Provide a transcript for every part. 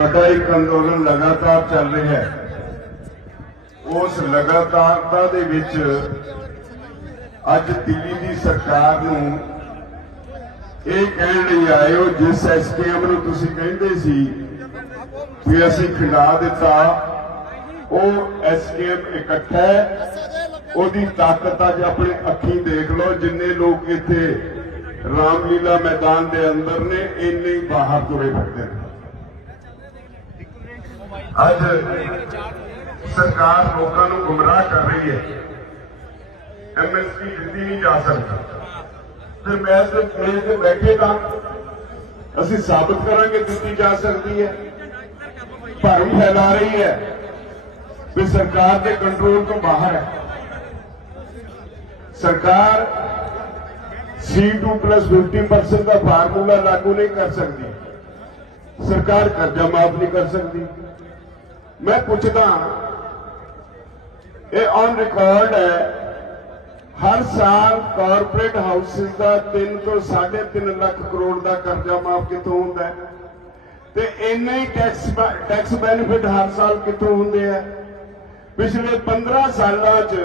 ਸਾਡਾ ਇੱਕ ਅੰਦੋਲਨ ਲਗਾਤਾਰ ਚੱਲ ਰਿਹਾ ਹੈ। ਉਸ ਲਗਾਤਾਰਤਾ ਦੇ ਵਿੱਚ ਅੱਜ ਦਿੱਲੀ ਦੀ ਸਰਕਾਰ ਨੂੰ ਇਹ ਕਹਿਣ ਲਈ ਆਏ ਹੋ, ਜਿਸ ਐਸਕੇਐਮ ਨੂੰ ਤੁਸੀਂ ਕਹਿੰਦੇ ਸੀ ਕਿ ਅਸੀਂ ਖਿਲਾ ਦਿੱਤਾ, ਉਹ ਐਸਕੇਐਮ ਇਕੱਠਾ ਉਹਦੀ ਤਾਕਤ ਅੱਜ ਆਪਣੇ ਅੱਖੀਂ ਦੇਖ ਲਓ, ਜਿੰਨੇ ਲੋਕ ਇੱਥੇ ਰਾਮਲੀਲਾ ਮੈਦਾਨ ਦੇ ਅੰਦਰ ਨੇ, ਇੰਨੇ ਹੀ ਬਾਹਰ ਤੁਰੇ ਫਿਰਦੇ ਨੇ। ਅੱਜ ਸਰਕਾਰ ਲੋਕਾਂ ਨੂੰ ਗੁੰਮਰਾਹ ਕਰ ਰਹੀ ਹੈ ਐਮਐਸਪੀ ਦਿੱਤੀ ਨਹੀਂ ਜਾ ਸਕਦਾ ਫਿਰ ਮੈਂ ਤੇ ਪੁਲਿਸ ਤੇ ਬੈਠੇ ਤਾਂ ਅਸੀਂ ਸਾਬਤ ਕਰਾਂਗੇ ਦਿੱਤੀ ਜਾ ਸਕਦੀ ਹੈ ਭਰਮ ਫੈਲਾ ਰਹੀ ਹੈ ਵੀ ਸਰਕਾਰ ਦੇ ਕੰਟਰੋਲ ਤੋਂ ਬਾਹਰ ਹੈ ਸਰਕਾਰ C2+50% ਦਾ ਫਾਰਮੂਲਾ ਲਾਗੂ ਨਹੀਂ ਕਰ ਸਕਦੀ ਸਰਕਾਰ ਕਰਜ਼ਾ ਮਾਫ ਨਹੀਂ ਕਰ ਸਕਦੀ ਮੈਂ ਪੁੱਛਦਾ ਇਹ ਔਨ ਰਿਕਾਰਡ ਹੈ, ਹਰ ਸਾਲ ਕਾਰਪੋਰੇਟ ਹਾਊਸਿਸ ਦਾ 3 ਤੋਂ 3.5 ਲੱਖ ਕਰੋੜ ਦਾ ਕਰਜ਼ਾ ਮਾਫ ਕਿੱਥੋਂ ਹੁੰਦਾ ਹੈ? ਤੇ ਇੰਨੇ ਹੀ ਟੈਕਸ ਟੈਕਸ ਬੈਨੀਫਿਟ ਹਰ ਸਾਲ ਕਿੱਥੋਂ ਹੁੰਦੇ ਆ? ਪਿਛਲੇ 15 ਸਾਲਾਂ 'ਚ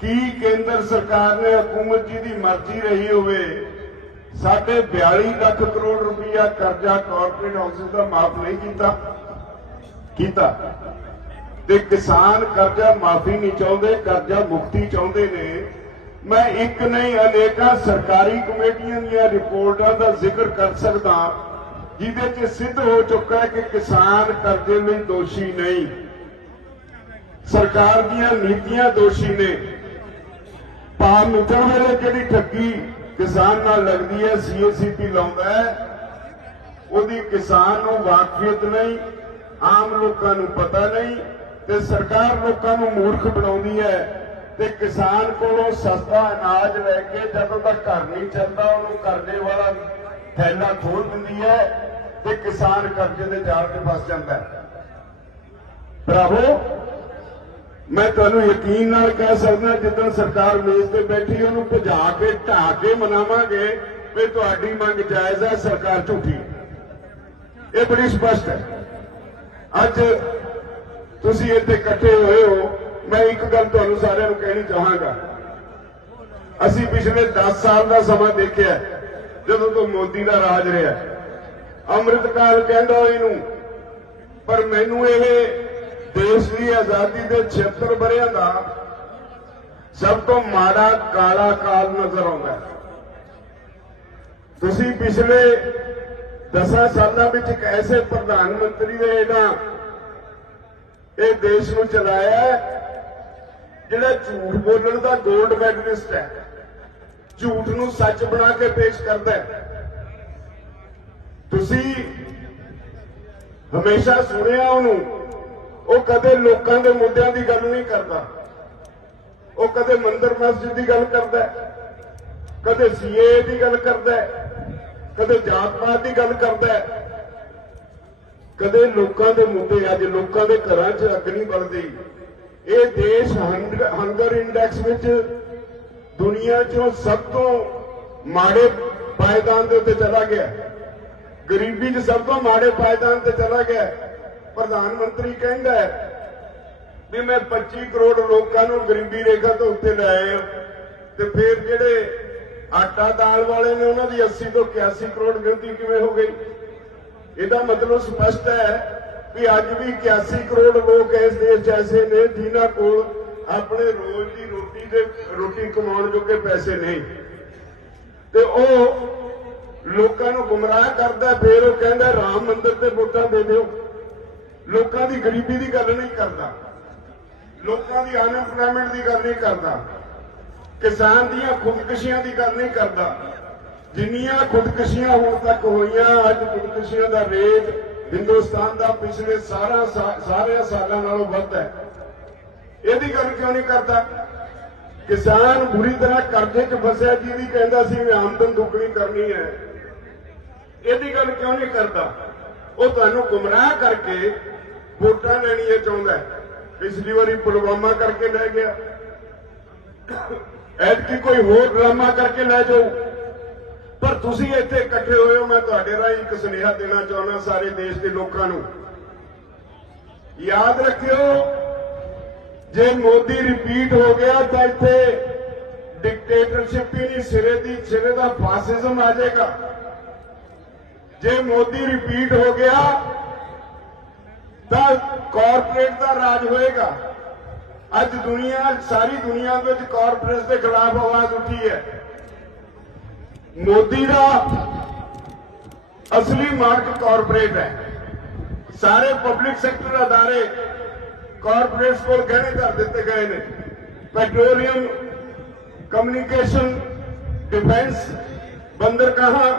ਕੀ ਕੇਂਦਰ ਸਰਕਾਰ ਨੇ ਹਕੂਮਤ ਜੀ ਦੀ ਮਰਜ਼ੀ ਰਹੀ ਹੋਵੇ ਸਾਡੇ 42 ਲੱਖ ਕਰੋੜ ਰੁਪਇਆ ਕਰਜ਼ਾ ਕਾਰਪੋਰੇਟ ਹਾਊਸਿਸ ਦਾ ਮਾਫ ਨਹੀਂ ਕੀਤਾ? ਕੀਤਾ। ਤੇ ਕਿਸਾਨ ਕਰਜ਼ਾ ਮਾਫੀ ਨਹੀਂ ਚਾਹੁੰਦੇ, ਕਰਜ਼ਾ ਮੁਕਤੀ ਚਾਹੁੰਦੇ ਨੇ। ਮੈਂ ਇੱਕ ਨਹੀਂ, ਅਨੇਕਾਂ ਸਰਕਾਰੀ ਕਮੇਟੀਆਂ ਦੀਆਂ ਰਿਪੋਰਟਾਂ ਦਾ ਜ਼ਿਕਰ ਕਰ ਸਕਦਾ, ਜਿਹਦੇ 'ਚ ਸਿੱਧ ਹੋ ਚੁੱਕਾ ਹੈ ਕਿ ਕਿਸਾਨ ਕਰਜ਼ੇ ਲਈ ਦੋਸ਼ੀ ਨਹੀਂ। ਸਰਕਾਰ ਦੀਆਂ ਨੀਤੀਆਂ ਦੋਸ਼ੀ ਨੇ। ਭਾਅ ਮਿੱਟਣ ਵੇਲੇ ਜਿਹੜੀ ਠੱਗੀ ਕਿਸਾਨ ਨਾਲ ਲੱਗਦੀ ਹੈ ਸੀਏਸੀਪੀ ਲਾਉਂਦਾ ਹੈ, ਉਹਦੀ ਕਿਸਾਨ ਨੂੰ ਵਾਕਫੀਅਤ ਨਹੀਂ ਆਮ ਲੋਕਾਂ ਨੂੰ ਪਤਾ ਨਹੀਂ ਤੇ ਸਰਕਾਰ ਲੋਕਾਂ ਨੂੰ ਮੂਰਖ ਬਣਾਉਂਦੀ ਹੈ ਤੇ ਕਿਸਾਨ ਕੋਲੋਂ ਸਸਤਾ ਅਨਾਜ ਲੈ ਕੇ ਜਦੋਂ ਤੱਕ ਘਰ ਨਹੀਂ ਚੱਲਦਾ, ਉਹਨੂੰ ਕਰਜ਼ੇ ਵਾਲਾ ਥੈਲਾ ਖੋਲ ਦਿੰਦੀ ਹੈ ਤੇ ਕਿਸਾਨ ਕਰਜ਼ੇ ਦੇ ਜਾਲ 'ਚ ਫਸ ਜਾਂਦਾ ਭਰਾਵੋ, ਮੈਂ ਤੁਹਾਨੂੰ ਯਕੀਨ ਨਾਲ ਕਹਿ ਸਕਦਾ, ਜਿੱਦਣ ਸਰਕਾਰ ਮੇਜ਼ ਤੇ ਬੈਠੀ ਉਹਨੂੰ ਭਜਾ ਕੇ ਢਾ ਕੇ ਮਨਾਵਾਂਗੇ ਵੀ ਤੁਹਾਡੀ ਮੰਗ ਜਾਇਜ਼ ਹੈ, ਸਰਕਾਰ ਝੂਠੀ ਇਹ ਬੜੀ ਸਪਸ਼ਟ ਹੈ। ਅੱਜ ਤੁਸੀਂ ਇੱਥੇ ਇਕੱਠੇ ਹੋਏ ਹੋ, ਮੈਂ ਇੱਕ ਗੱਲ ਤੁਹਾਨੂੰ ਸਾਰਿਆਂ ਨੂੰ ਕਹਿਣੀ ਚਾਹਾਂਗਾ। ਅਸੀਂ ਪਿਛਲੇ 10 ਸਾਲ ਦਾ ਸਮਾਂ ਦੇਖਿਆ ਜਦੋਂ ਤੋਂ ਮੋਦੀ ਦਾ ਰਾਜ ਰਿਹਾ ਅੰਮ੍ਰਿਤਕਾਲ ਕਹਿੰਦਾ ਇਹਨੂੰ, ਪਰ ਮੈਨੂੰ ਇਹ ਦੇਸ਼ ਦੀ ਆਜ਼ਾਦੀ ਦੇ 76 ਵਰਿਆਂ ਦਾ ਸਭ ਤੋਂ ਮਾੜਾ ਕਾਲਾ ਕਾਲ ਨਜ਼ਰ ਆਉਂਦਾ ਤੁਸੀਂ ਪਿਛਲੇ 10 ਸਾਲਾਂ ਵਿੱਚ ਇੱਕ ਐਸੇ ਪ੍ਰਧਾਨ ਮੰਤਰੀ ਨੇ ਇਹਨਾਂ ਇਹ ਦੇਸ਼ ਨੂੰ ਚਲਾਇਆ ਜਿਹੜਾ ਝੂਠ ਬੋਲਣ ਦਾ 골ਡ ਮੈਡਲਿਸਟ ਹੈ। ਝੂਠ ਨੂੰ ਸੱਚ ਬਣਾ ਕੇ ਪੇਸ਼ ਕਰਦਾ ਹੈ। ਤੁਸੀਂ ਹਮੇਸ਼ਾ ਸੁਣਿਆ ਉਹਨੂੰ ਉਹ ਕਦੇ ਲੋਕਾਂ ਦੇ ਮੁੱਦਿਆਂ ਦੀ ਗੱਲ ਨਹੀਂ ਕਰਦਾ। ਉਹ ਕਦੇ ਮੰਦਰ ਮਸਜਿਦ ਦੀ ਗੱਲ ਕਰਦਾ ਹੈ, ਕਦੇ ਸੀਏ ਦੀ ਗੱਲ ਕਰਦਾ ਕਦੇ ਜਾਤ ਪਾਤ ਦੀ ਗੱਲ ਕਰਦਾ ਹੈ, ਕਦੇ ਲੋਕਾਂ ਦੇ ਮੁੱਦੇ ਅੱਜ ਲੋਕਾਂ ਦੇ ਘਰਾਂ 'ਚ ਅੱਗ ਨਹੀਂ ਬਲਦੀ। ਇਹ ਦੇਸ਼ ਹੰਗਰ ਇੰਡੈਕਸ ਵਿੱਚ ਦੁਨੀਆ 'ਚੋਂ ਸਭ ਤੋਂ ਮਾੜੇ ਪਾਇਦਾਨ ਦੇ ਉੱਤੇ ਚਲਾ ਗਿਆ ਗਰੀਬੀ 'ਚ ਸਭ ਤੋਂ ਮਾੜੇ ਪਾਇਦਾਨ ਤੇ ਚਲਾ ਗਿਆ ਪ੍ਰਧਾਨ ਮੰਤਰੀ ਕਹਿੰਦਾ ਹੈ ਵੀ ਮੈਂ 25 ਕਰੋੜ ਲੋਕਾਂ ਨੂੰ ਗਰੀਬੀ ਰੇਖਾ ਤੋਂ ਉੱਤੇ ਲੈ ਆਇਆ। ਤੇ ਫਿਰ ਜਿਹੜੇ ਆਟਾ ਦਾਲ ਵਾਲੇ ਨੇ ਉਹਨਾਂ ਦੀ 80 ਤੋਂ 81 ਕਰੋੜ ਗਿਣਤੀ ਕਿਵੇਂ ਹੋ ਗਈ? ਇਹਦਾ ਮਤਲਬ ਸਪਸ਼ਟ ਹੈ ਵੀ ਅੱਜ ਵੀ 81 ਕਰੋੜ ਲੋਕ ਇਸ ਦੇਸ਼ 'ਚ ਐਸੇ ਨੇ ਜਿਨ੍ਹਾਂ ਕੋਲ ਆਪਣੇ ਰੋਜ਼ ਦੀ ਰੋਟੀ ਦੇ, ਰੋਟੀ ਕਮਾਉਣ ਜੋਗੇ ਪੈਸੇ ਨਹੀਂ। ਤੇ ਉਹ ਲੋਕਾਂ ਨੂੰ ਗੁੰਮਰਾਹ ਕਰਦਾ, ਫੇਰ ਉਹ ਕਹਿੰਦਾ, ਰਾਮ ਮੰਦਿਰ ਤੇ ਵੋਟਾਂ ਦੇ ਦਿਓ। ਲੋਕਾਂ ਦੀ ਗਰੀਬੀ ਦੀ ਗੱਲ ਨਹੀਂ ਕਰਦਾ। ਲੋਕਾਂ ਦੀ ਅਨਐਮਪਲੋਇਮੈਂਟ ਦੀ ਗੱਲ ਨਹੀਂ ਕਰਦਾ। ਕਿਸਾਨ ਦੀਆਂ ਖੁਦਕਸ਼ੀਆਂ ਦੀ ਗੱਲ ਨਹੀਂ ਕਰਦਾ। ਜਿੰਨੀਆਂ ਖੁਦਕਸ਼ੀਆਂ ਹੁਣ ਤੱਕ ਹੋਈਆਂ, ਅੱਜ ਖੁਦਕੁਸ਼ੀਆਂ ਦਾ ਰੇਟ ਹਿੰਦੁਸਤਾਨ ਦਾ ਪਿਛਲੇ ਸਾਰਾ ਸਾਰੇ ਸਾਲਾਂ ਨਾਲੋਂ ਵੱਧ ਹੈ। ਇਹਦੀ ਗੱਲ ਕਿਉਂ ਨਹੀਂ ਕਰਦਾ? ਕਿਸਾਨ ਬੁਰੀ ਤਰ੍ਹਾਂ ਕਰਜ਼ੇ 'ਚ ਫਸਿਆ, ਜਿਹਦੀ ਕਹਿੰਦਾ ਸੀ ਵੀ ਆਮਦਨ ਦੁੱਗਣੀ ਕਰਨੀ ਹੈ। ਇਹਦੀ ਗੱਲ ਕਿਉਂ ਨਹੀਂ ਕਰਦਾ? ਉਹ ਤੁਹਾਨੂੰ ਗੁੰਮਰਾਹ ਕਰਕੇ ਵੋਟਾਂ ਲੈਣੀਆਂ ਚਾਹੁੰਦਾ ਪਿਛਲੀ ਵਾਰੀ ਪੁਲਵਾਮਾ ਕਰਕੇ ਲੈ ਗਿਆ। ਐਤਕੀ ਕੋਈ ਹੋਰ ਡਰਾਮਾ ਕਰਕੇ ਲੈ ਜਾਓ। ਪਰ ਤੁਸੀਂ ਇੱਥੇ ਇਕੱਠੇ ਹੋਏ ਹੋ, ਮੈਂ ਤੁਹਾਡੇ ਰਾਹੀਂ ਇੱਕ ਸੁਨੇਹਾ ਦੇਣਾ ਚਾਹੁੰਦਾ ਸਾਰੇ ਦੇਸ਼ ਦੇ ਲੋਕਾਂ ਨੂੰ। ਯਾਦ ਰੱਖਿਓ, ਜੇ ਮੋਦੀ ਰਿਪੀਟ ਹੋ ਗਿਆ ਤਾਂ ਇੱਥੇ ਡਿਕਟੇਟਰਸ਼ਿਪ ਹੀ ਨਹੀਂ, ਸਿਰੇ ਦੀ ਸਿਰੇ ਦਾ ਫਾਸਿਜ਼ਮ ਆ ਜਾਏਗਾ। ਜੇ ਮੋਦੀ ਰਿਪੀਟ ਹੋ ਗਿਆ ਤਾਂ ਕਾਰਪੋਰੇਟ ਦਾ ਰਾਜ ਹੋਏਗਾ। ਅੱਜ ਦੁਨੀਆ ਸਾਰੀ ਦੁਨੀਆ ਵਿੱਚ ਕਾਰਪੋਰੇਟ ਦੇ ਖਿਲਾਫ ਆਵਾਜ਼ ਉੱਠੀ ਹੈ ਮੋਦੀ ਦਾ ਅਸਲੀ ਮਾਰਕ ਕਾਰਪੋਰੇਟ ਹੈ ਸਾਰੇ ਪਬਲਿਕ ਸੈਕਟਰ ਅਦਾਰੇ ਕਾਰਪੋਰੇਟਸ ਕੋਲ ਗਹਿਣੇ ਧਰ ਦਿੱਤੇ ਗਏ ਨੇ ਪੈਟਰੋਲੀਅਮ ਕਮਿਊਨੀਕੇਸ਼ਨ ਡਿਫੈਂਸ ਬੰਦਰਗਾਹਾਂ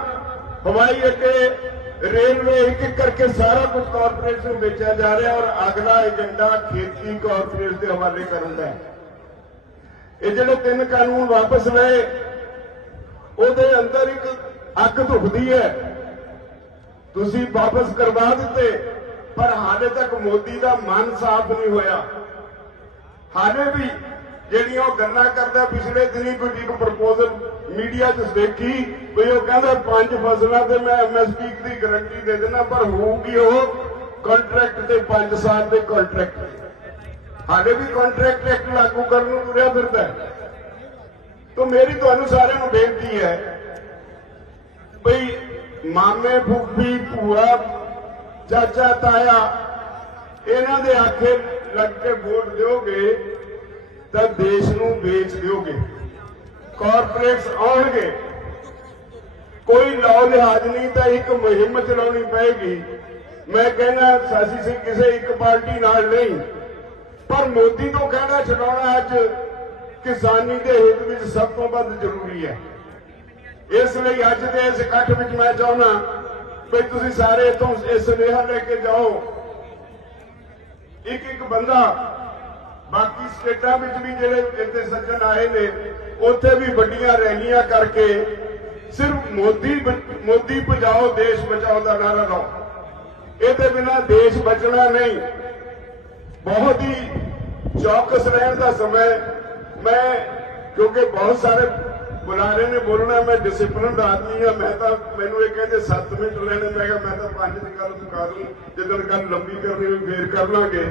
ਹਵਾਈ ਅੱਡੇ ਰੇਲਵੇ ਇੱਕ ਇੱਕ ਕਰਕੇ ਸਾਰਾ ਕੁਝ ਕਾਰਪੋਰੇਟ ਨੂੰ ਵੇਚਿਆ ਜਾ ਰਿਹਾ ਔਰ ਅਗਲਾ ਏਜੰਡਾ ਖੇਤੀ ਕਾਰਪੋਰੇਟ ਦੇ ਹਵਾਲੇ ਕਰਨ ਦਾ ਹੈ। ਇਹ ਜਿਹੜੇ ਤਿੰਨ ਕਾਨੂੰਨ ਵਾਪਸ ਲਏ, ਉਹਦੇ ਅੰਦਰ ਇੱਕ ਅੱਗ ਧੁਖਦੀ ਹੈ। ਤੁਸੀਂ ਵਾਪਸ ਕਰਵਾ ਦਿੱਤੇ, ਪਰ ਹਾਲੇ ਤੱਕ ਮੋਦੀ ਦਾ ਮਨ ਸਾਫ਼ ਨਹੀਂ ਹੋਇਆ। ਹਾਲੇ ਵੀ ਜਿਹੜੀਆਂ ਉਹ ਗੱਲਾਂ ਕਰਦਾ, ਪਿਛਲੇ ਦਿਨੀ ਕੋਈ ਇੱਕ ਪ੍ਰਪੋਜ਼ਲ ਮੀਡੀਆ 'ਚ ਦੇਖੀ, ਵੀ ਉਹ ਕਹਿੰਦਾ ਪੰਜ ਫਸਲਾਂ ਤੇ ਮੈਂ ਐਮਐਸਪੀ ਦੀ ਗਾਰੰਟੀ ਦੇ ਦੇਣਾ ਪਰ ਹੋਊਗੀ ਉਹ ਕੰਟਰੈਕਟ ਤੇ 5 ਸਾਲ ਦੇ ਕੰਟਰੈਕਟ ਹਾਲੇ ਵੀ ਕੰਟਰੈਕਟ ਐਕਟ ਲਾਗੂ ਕਰਨ ਨੂੰ ਤੁਰਿਆ ਫਿਰਦਾ ਤਾਂ ਮੇਰੀ ਤੁਹਾਨੂੰ ਸਾਰਿਆਂ ਨੂੰ ਬੇਨਤੀ ਹੈ, ਭਈ ਮਾਮੇ, ਫੁੱਫੀ, ਭੂਆ, ਚਾਚਾ, ਤਾਇਆ, ਇਹਨਾਂ ਦੇ ਆਖੇ ਲੱਗ ਕੇ ਵੋਟ ਦਿਓਗੇ ਤਾਂ ਦੇਸ਼ ਨੂੰ ਵੇਚ ਦਿਓਗੇ। ਕਾਰਪੋਰੇਟਸ ਆਉਣਗੇ। ਕੋਈ ਲਾਅ ਲਿਹਾਜ਼ ਨਹੀਂ ਤਾਂ ਇੱਕ ਮੁਹਿੰਮ ਚਲਾਉਣੀ ਪਏਗੀ। ਮੈਂ ਕਹਿੰਦਾ, ਸਾਸੀ ਸਿੰਘ ਕਿਸੇ ਇੱਕ ਪਾਰਟੀ ਨਾਲ ਨਹੀਂ। ਪਰ ਮੋਦੀ ਤੋਂ ਕਹਿਣਾ ਛਡਾਉਣਾ ਅੱਜ ਕਿਸਾਨੀ ਦੇ ਹਿੱਤ ਵਿੱਚ ਸਭ ਤੋਂ ਵੱਧ ਜ਼ਰੂਰੀ ਹੈ। ਇਸ ਲਈ ਅੱਜ ਦੇ ਇਸ ਇਕੱਠ ਵਿੱਚ ਮੈਂ ਚਾਹੁੰਦਾ ਵੀ ਤੁਸੀਂ ਸਾਰੇ ਇਥੋਂ ਇਹ ਸੁਨੇਹਾ ਲੈ ਕੇ ਜਾਓ। ਇੱਕ ਇੱਕ ਬੰਦਾ ਬਾਕੀ ਸਟੇਟਾਂ ਵਿੱਚ ਵੀ ਜਿਹੜੇ ਇੱਥੇ ਸੱਜਣ ਆਏ ਨੇ, ਉੱਥੇ ਵੀ ਵੱਡੀਆਂ ਰੈਲੀਆਂ ਕਰਕੇ ਸਿਰਫ ਮੋਦੀ ਮੋਦੀ ਬਚਾਓ ਦੇਸ਼ ਬਚਾਓ ਦਾ ਨਾਰਾ ਲਾਓ। ਇਹਦੇ ਬਿਨਾ ਦੇਸ਼ ਬਚਣਾ ਨਹੀਂ। ਬਹੁਤ ਹੀ ਚੌਕਸ ਰਹਿਣ ਦਾ ਸਮਾਂ। ਮੈਂ, ਕਿਉਂਕਿ ਬਹੁਤ ਸਾਰੇ ਬੁਲਾਰੇ ਨੇ ਬੋਲਣਾ, ਮੈਂ ਡਿਸਪਲਿਨ ਆਦਮੀ ਆ ਮੈਂ ਤਾਂ ਮੈਨੂੰ ਇਹ ਕਹਿੰਦੇ 7 ਮਿੰਟ ਲੈਣੇ ਮੈਂ ਕਿਹਾ ਮੈਂ ਤਾਂ 5 ਦੀ ਗੱਲ ਚੁਕਾ ਦੂੰ ਜਦੋਂ ਗੱਲ ਲੰਬੀ ਕਰਨੀ ਹੋਈ ਫੇਰ ਕਰ ਲਾਂਗੇ।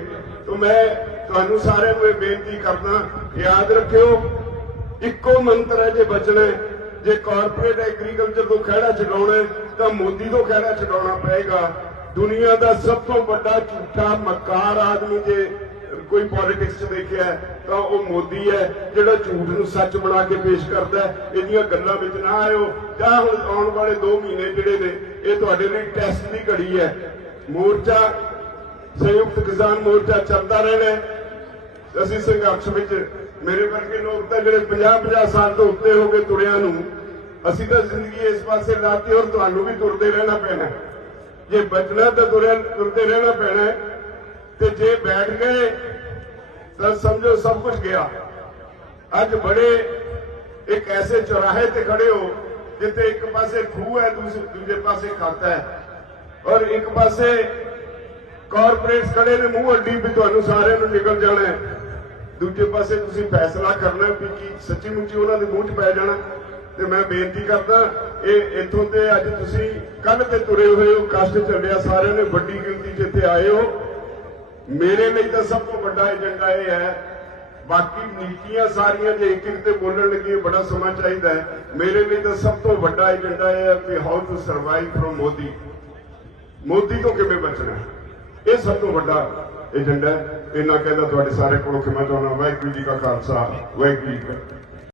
ਤਾਂ ਮੈਂ ਤੁਹਾਨੂੰ ਸਾਰਿਆਂ ਨੂੰ ਇਹ ਬੇਨਤੀ ਕਰਦਾ, ਯਾਦ ਰੱਖਿਓ, ਇੱਕੋ ਮੰਤਰ ਹੈ ਜੇ ਬਚਣਾ ਜੇ ਕਾਰਪੋਰੇਟ ਐਗਰੀਕਲਚਰ ਤੋਂ ਖਹਿੜਾ ਛਡਾਉਣਾ ਤਾਂ ਮੋਦੀ ਤੋਂ ਖਹਿੜਾ ਛਡਾਉਣਾ ਪਏਗਾ। ਦੁਨੀਆ ਦਾ ਸਭ ਤੋਂ ਵੱਡਾ ਝੂਠਾ ਮਕਾਰ ਆਦਮੀ ਜੇ ਕੋਈ ਪੋਲਿਟਿਕਸ 'ਚ ਦੇਖਿਆ ਤਾਂ ਉਹ ਮੋਦੀ ਹੈ, ਜਿਹੜਾ ਝੂਠ ਨੂੰ ਸੱਚ ਬਣਾ ਕੇ ਪੇਸ਼ ਕਰਦਾ ਹੈ, ਇਹਦੀਆਂ ਗੱਲਾਂ ਵਿੱਚ ਨਾ ਆਇਓ। ਜਾਂ ਹੁਣ ਆਉਣ ਵਾਲੇ 2 ਮਹੀਨੇ ਜਿਹੜੇ ਨੇ, ਇਹ ਤੁਹਾਡੇ ਲਈ ਟੈਸਟ ਦੀ ਘੜੀ ਹੈ। ਮੋਰਚਾ, ਸੰਯੁਕਤ ਕਿਸਾਨ ਮੋਰਚਾ ਚੱਲਦਾ ਰਹਿਣਾ ਅਸੀਂ ਸੰਘਰਸ਼ ਵਿੱਚ, ਮੇਰੇ ਵਰਗੇ ਲੋਕ ਤਾਂ ਜਿਹੜੇ 50-50 ਸਾਲ ਤੋਂ ਉੱਤੇ ਹੋ ਗਏ ਤੁਰਿਆਂ ਨੂੰ, ਅਸੀਂ ਤਾਂ ਜ਼ਿੰਦਗੀ ਇਸ ਪਾਸੇ ਲਾਤੀ ਔਰ ਤੁਹਾਨੂੰ ਵੀ ਤੁਰਦੇ ਰਹਿਣਾ ਪੈਣਾ ਜੇ ਬਚਣਾ ਤਾਂ ਤੁਰਿਆ, ਤੁਰਦੇ ਰਹਿਣਾ ਪੈਣਾ ਤੇ ਜੇ ਬੈਠ ਗਏ ਤਾਂ ਸਮਝੋ ਸਭ ਕੁਝ ਗਿਆ। ਅੱਜ ਬੜੇ ਇੱਕ ਐਸੇ ਚੌਰਾਹੇ ਤੇ ਖੜੇ ਹੋ, ਜਿੱਥੇ ਇੱਕ ਪਾਸੇ ਖੂਹ ਹੈ ਦੂਜੇ ਪਾਸੇ ਖਾਤਾ ਹੈ। ਔਰ ਇੱਕ ਪਾਸੇ ਕਾਰਪੋਰੇਟਸ ਖੜੇ ਨੇ, ਮੂੰਹ ਅੱਡੀ ਵੀ ਤੁਹਾਨੂੰ ਸਾਰਿਆਂ ਨੂੰ ਨਿਕਲ ਜਾਣਾ ਦੂਜੇ ਪਾਸੇ ਤੁਸੀਂ ਫੈਸਲਾ ਕਰਨਾ ਵੀ ਕੀ ਸੱਚੀ ਮੁੱਚੀ ਉਹਨਾਂ ਦੇ ਮੂੰਹ 'ਚ ਪੈ ਜਾਣਾ। ਤੇ ਮੈਂ ਬੇਨਤੀ ਕਰਦਾ, ਇਹ ਇੱਥੋਂ ਤੇ ਅੱਜ ਤੁਸੀਂ ਕੱਲ ਤੇ ਤੁਰੇ ਹੋਏ ਹੋ, ਕਸ਼ਟ ਚੱਲਿਆ ਸਾਰਿਆਂ ਨੇ, ਵੱਡੀ ਗਿਣਤੀ 'ਚ ਇੱਥੇ ਆਏ ਹੋ। ਮੇਰੇ ਲਈ ਤਾਂ ਸਭ ਤੋਂ ਵੱਡਾ ਏਜੰਡਾ ਇਹ ਹੈ। ਬਾਕੀ ਨੀਤੀਆਂ ਸਾਰੀਆਂ ਜੇ ਇੱਕ ਇੱਕ ਤੇ ਬੋਲਣ ਲੱਗੀ ਬੜਾ ਸਮਾਂ ਚਾਹੀਦਾ ਹੈ। ਮੇਰੇ ਲਈ ਤਾਂ ਸਭ ਤੋਂ ਵੱਡਾ ਏਜੰਡਾ ਇਹ ਹੈ ਕਿ how to survive from Modi. Modi ਤੋਂ ਕਿਵੇਂ ਬਚਣਾ ਇਹ ਸਭ ਤੋਂ ਵੱਡਾ ਏਜੰਡਾ ਹੈ। ਇਹਨਾਂ ਕਹਿੰਦਾ ਤੁਹਾਡੇ ਸਾਰੇ ਕੋਲੋਂ ਖਿਮਾ ਚਾਹੁੰਦਾ ਵਾਹਿਗੁਰੂ ਜੀ ਕਾ ਖਾਲਸਾ, ਵਾਹਿਗੁਰੂ ਜੀ ਕੀ